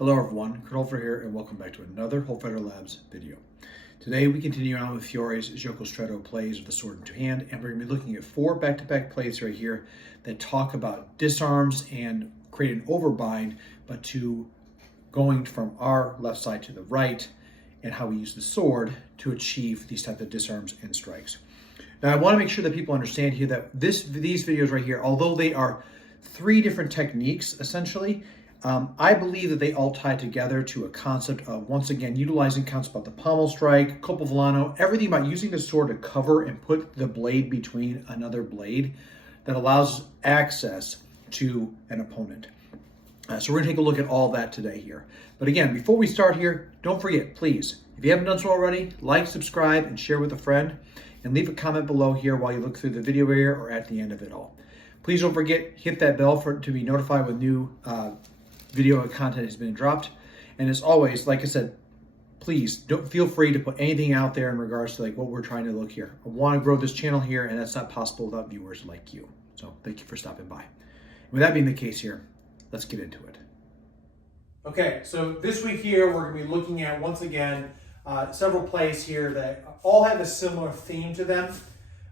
Hello everyone, Colonel here, and welcome back to another Whole Fighter Labs video. Today we continue on with Fiore's Gioco Stretto plays with the sword in two hand, and we're going to be looking at four back-to-back plays right here that talk about disarms and create an overbind, but to going from our left side to the right, and how we use the sword to achieve these types of disarms and strikes. Now I want to make sure that people understand here that these videos right here, although they are three different techniques essentially, I believe that they all tie together to a concept of, once again, utilizing concepts about the pommel strike, colpo volano, everything about using the sword to cover and put the blade between another blade that allows access to an opponent. So we're going to take a look at all that today here. But again, before we start here, don't forget, please, if you haven't done so already, like, subscribe, and share with a friend, and leave a comment below here while you look through the video here or at the end of it all. Please don't forget, hit that bell to be notified when new video content has been dropped. And as always, like I said, please don't feel free to put anything out there in regards to like what we're trying to look here. I want to grow this channel here, and that's not possible without viewers like you. So thank you for stopping by. And with that being the case here, let's get into it. Okay, so this week here we're going to be looking at, once again, several plays here that all have a similar theme to them.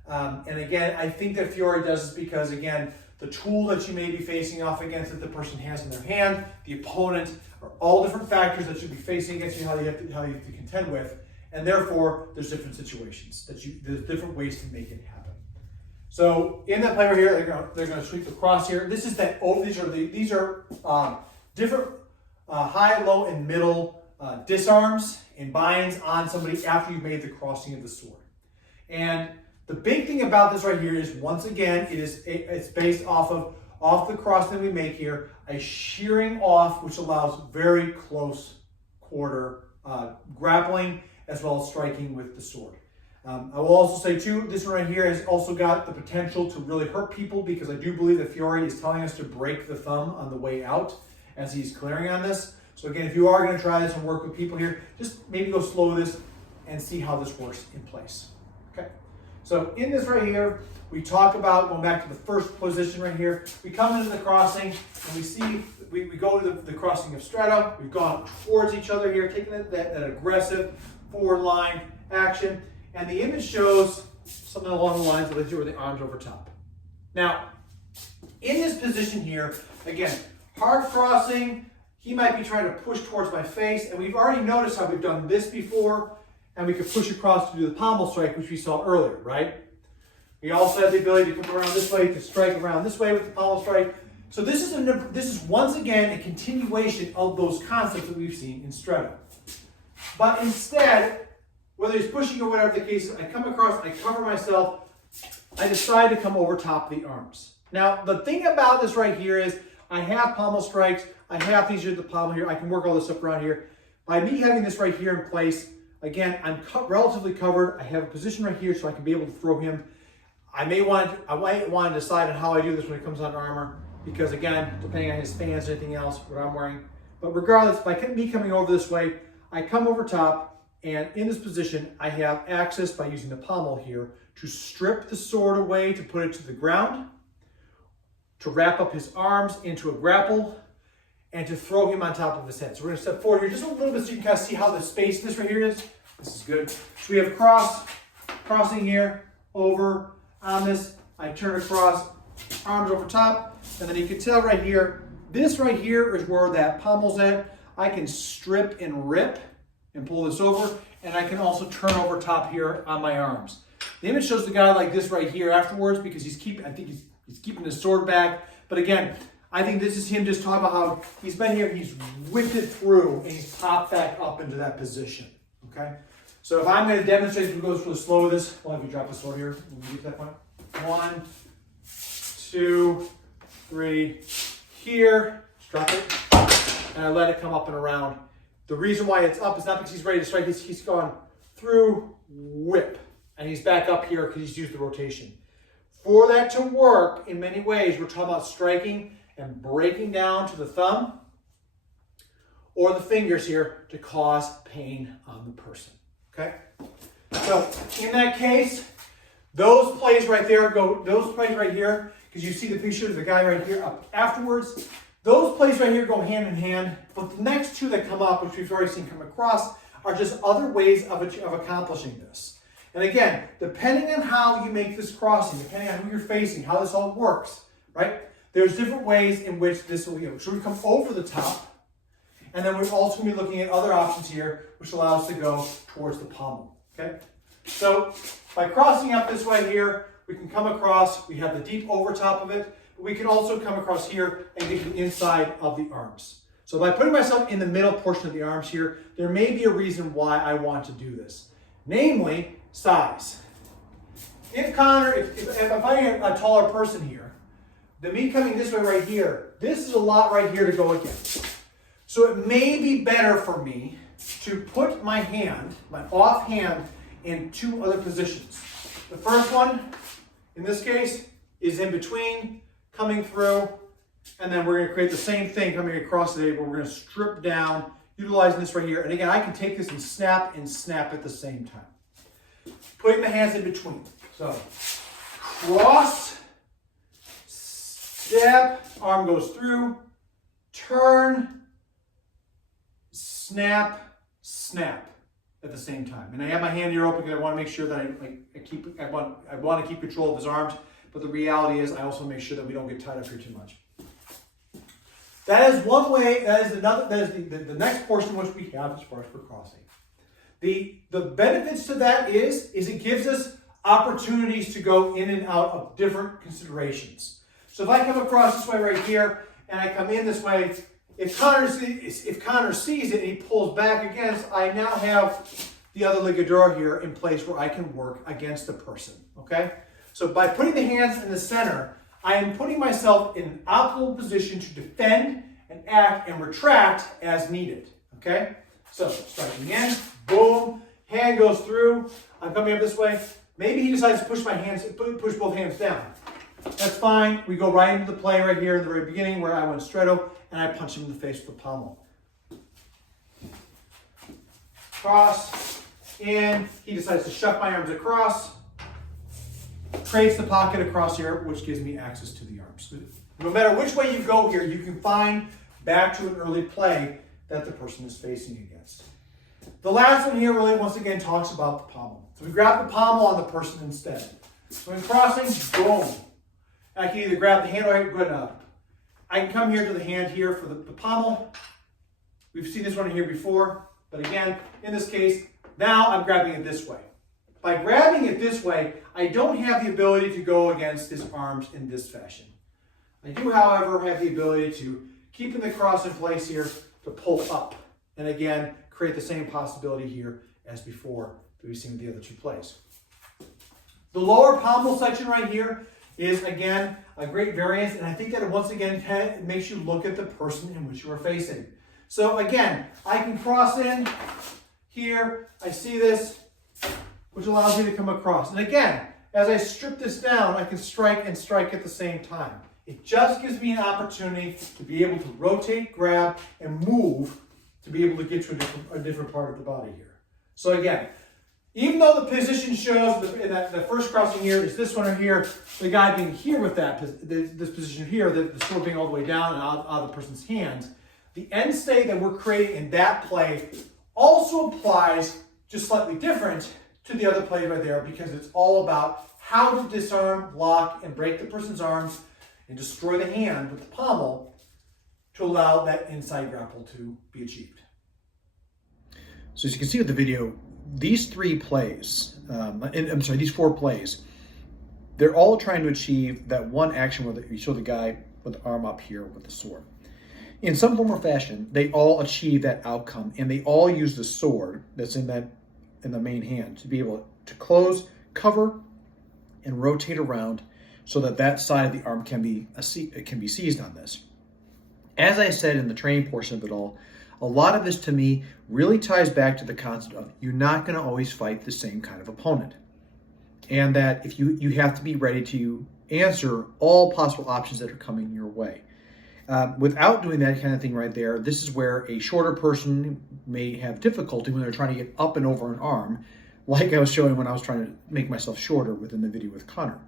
And again, I think that Fiore does this because, again, the tool that you may be facing off against that the person has in their hand, the opponent, are all different factors that you'll be facing against you, how you have to contend with, and therefore there's different situations there's different ways to make it happen. So in that play right here, they're going to sweep the cross here. This is that. These are different high, low, and middle disarms and binds on somebody after you've made the crossing of the sword. And the big thing about this right here is, once again, it's based off the cross that we make here, a shearing off, which allows very close quarter grappling as well as striking with the sword. I will also say too, this one right here has also got the potential to really hurt people, because I do believe that Fiore is telling us to break the thumb on the way out as he's clearing on this. So again, if you are going to try this and work with people here, just maybe go slow with this and see how this works in place. Okay. So in this right here, we talk about going back to the first position right here. We come into the crossing and we see, we go to the crossing of Stretto. We've gone towards each other here, taking that aggressive forward line action. And the image shows something along the lines of where the arms over top. Now, in this position here, again, hard crossing, he might be trying to push towards my face. And we've already noticed how we've done this before. And we could push across to do the pommel strike, which we saw earlier, right? We also have the ability to come around this way, to strike around this way with the pommel strike. So this is once again a continuation of those concepts that we've seen in Stretto. But instead, whether he's pushing or whatever the case is, I come across, I cover myself, I decide to come over top of the arms. Now, the thing about this right here is I have pommel strikes, I have these here at the pommel here, I can work all this up around here. By me having this right here in place, again, I'm relatively covered. I have a position right here so I can be able to throw him. I might want to decide on how I do this when it comes on armor, because again, depending on his stance or anything else, what I'm wearing. But regardless, by me coming over this way, I come over top, and in this position, I have access by using the pommel here to strip the sword away, to put it to the ground, to wrap up his arms into a grapple, and to throw him on top of his head. So we're going to step forward here just a little bit so you can kind of see how the space this right here is. This is good. So we have crossing here, over on this. I turn across, arms over top, and then you can tell right here, this right here is where that pommel's at. I can strip and rip and pull this over, and I can also turn over top here on my arms. The image shows the guy like this right here afterwards, because he's keeping his sword back. But again, I think this is him just talking about how he's been here, he's whipped it through, and he's popped back up into that position, okay? So if I'm going to demonstrate, we go really slow with this. Well, if you drop the sword here, when we get to that point. 1, 2, 3, here, drop it, and I let it come up and around. The reason why it's up is not because he's ready to strike, he's gone through, whip, and he's back up here because he's used the rotation. For that to work, in many ways, we're talking about striking and breaking down to the thumb or the fingers here to cause pain on the person, okay? So in that case, those plays right there those plays right here, because you see the picture of the guy right here up afterwards, Those plays right here go hand in hand, but the next two that come up, which we've already seen come across, are just other ways of accomplishing this. And again, depending on how you make this crossing, depending on who you're facing, how this all works, right? There's different ways in which this will go. So we come over the top, and then we're also going to be looking at other options here, which allow us to go towards the pommel, okay? So by crossing up this way here, we can come across, we have the deep over top of it, but we can also come across here and get the inside of the arms. So by putting myself in the middle portion of the arms here, there may be a reason why I want to do this. Namely, size. If Connor, if I am a taller person here, then me coming this way right here, this is a lot right here to go against. So it may be better for me to put my hand, my off hand, in two other positions. The first one, in this case, is in between, coming through, and then we're going to create the same thing coming across the table. We're going to strip down, utilizing this right here. And again, I can take this and snap at the same time. Putting the hands in between. So, cross, step, arm goes through, turn, snap, snap at the same time. And I have my hand here open because I want to make sure that I want to keep control of his arms, but the reality is I also make sure that we don't get tied up here too much. That is one way, that is the next portion which we have as far as for crossing. The benefits to that is it gives us opportunities to go in and out of different considerations. So if I come across this way right here, and I come in this way, if Connor sees it and he pulls back against, I now have the other ligadura here in place where I can work against the person, okay? So by putting the hands in the center, I am putting myself in an optimal position to defend and act and retract as needed, okay? So striking in, boom, hand goes through, I'm coming up this way. Maybe he decides to push both hands down. That's fine. We go right into the play right here in the very beginning where I went stretto and I punch him in the face with the pommel. Cross, in, he decides to shuck my arms across, creates the pocket across here, which gives me access to the arms. No matter which way you go here, you can find back to an early play that the person is facing against. The last one here really, once again, talks about the pommel. So we grab the pommel on the person instead. So in crossing, boom. I can either grab the hand or I can come here to the hand here for the pommel. We've seen this one here before, but again, in this case, now I'm grabbing it this way. By grabbing it this way, I don't have the ability to go against his arms in this fashion. I do, however, have the ability to, keeping the cross in place here, to pull up. And again, create the same possibility here as before that we've seen with the other two plays. The lower pommel section right here is, again, a great variance, and I think that it once again makes you look at the person in which you are facing. So again, I can cross in here, I see this, which allows me to come across. And again, as I strip this down, I can strike and strike at the same time. It just gives me an opportunity to be able to rotate, grab, and move to be able to get to a different part of the body here. So again, even though the position shows in the first crossing here is this one right here, the guy being here with this position here, the sword being all the way down and out of the person's hands, the end state that we're creating in that play also applies, just slightly different, to the other play right there, because it's all about how to disarm, block, and break the person's arms and destroy the hand with the pommel to allow that inside grapple to be achieved. So as you can see with the video, these these four plays, they're all trying to achieve that one action where you show the guy with the arm up here with the sword. In some form or fashion, they all achieve that outcome, and they all use the sword that's in the main hand to be able to close, cover, and rotate around so that that side of the arm can be seized on this. As I said in the training portion of it all, a lot of this to me really ties back to the concept of you're not going to always fight the same kind of opponent. And that if you have to be ready to answer all possible options that are coming your way. Without doing that kind of thing right there, this is where a shorter person may have difficulty when they're trying to get up and over an arm, like I was showing when I was trying to make myself shorter within the video with Connor.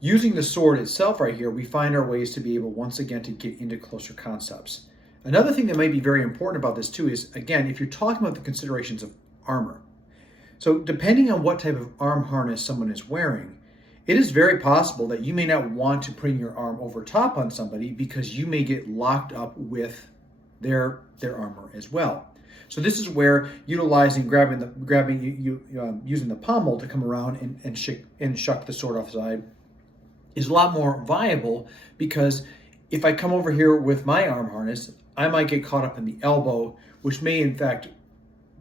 using the sword itself right here, we find our ways to be able once again to get into closer concepts. Another thing that might be very important about this too is, again, if you're talking about the considerations of armor. So depending on what type of arm harness someone is wearing, it is very possible that you may not want to bring your arm over top on somebody because you may get locked up with their armor as well. So this is where utilizing using the pommel to come around and shuck the sword offside is a lot more viable, because if I come over here with my arm harness, I might get caught up in the elbow, which may in fact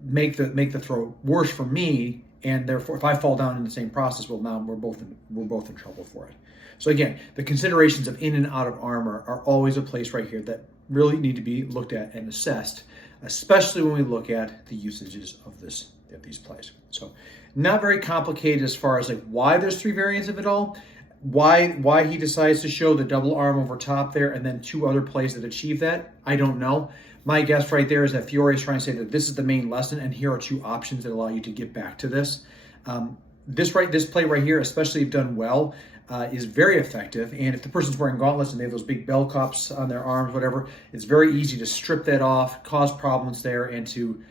make the throw worse for me, and therefore if I fall down in the same process, well, now we're both in trouble for it. So again, the considerations of in and out of armor are always a place right here that really need to be looked at and assessed, especially when we look at the usages of these plays. So not very complicated as far as like why there's 3 variants of it all, why he decides to show the double arm over top there and then 2 other plays that achieve that, I don't know. My guess right there is that Fiore is trying to say that this is the main lesson and here are 2 options that allow you to get back to this. This play right here, especially if done well, is very effective. And if the person's wearing gauntlets and they have those big bell cups on their arms, whatever, it's very easy to strip that off, cause problems there, and to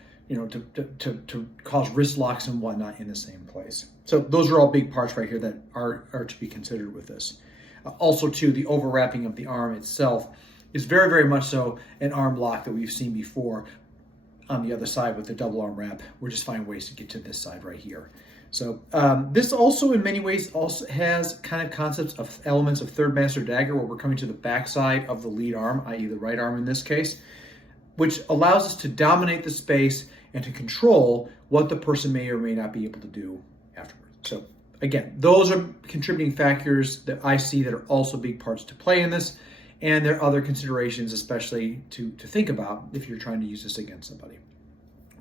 cause wrist locks and whatnot in the same place. So those are all big parts right here that are to be considered with this. Also, too, the overwrapping of the arm itself is very, very much so an arm lock that we've seen before on the other side with the double arm wrap. We're just finding ways to get to this side right here. So this also in many ways also has kind of concepts of elements of third master dagger, where we're coming to the back side of the lead arm, i.e. the right arm in this case, which allows us to dominate the space and to control what the person may or may not be able to do afterwards. So again, those are contributing factors that I see that are also big parts to play in this. And there are other considerations, especially to think about if you're trying to use this against somebody.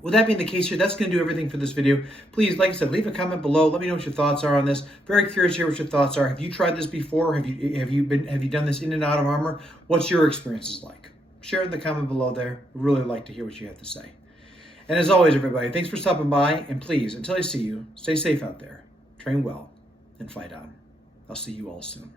With that being the case here, that's going to do everything for this video. Please, like I said, leave a comment below. Let me know what your thoughts are on this. Very curious to hear what your thoughts are. Have you tried this before? Have you done this in and out of armor? What's your experiences like? Share it in the comment below there. I'd really like to hear what you have to say. And as always, everybody, thanks for stopping by. And please, until I see you, stay safe out there, train well, and fight on. I'll see you all soon.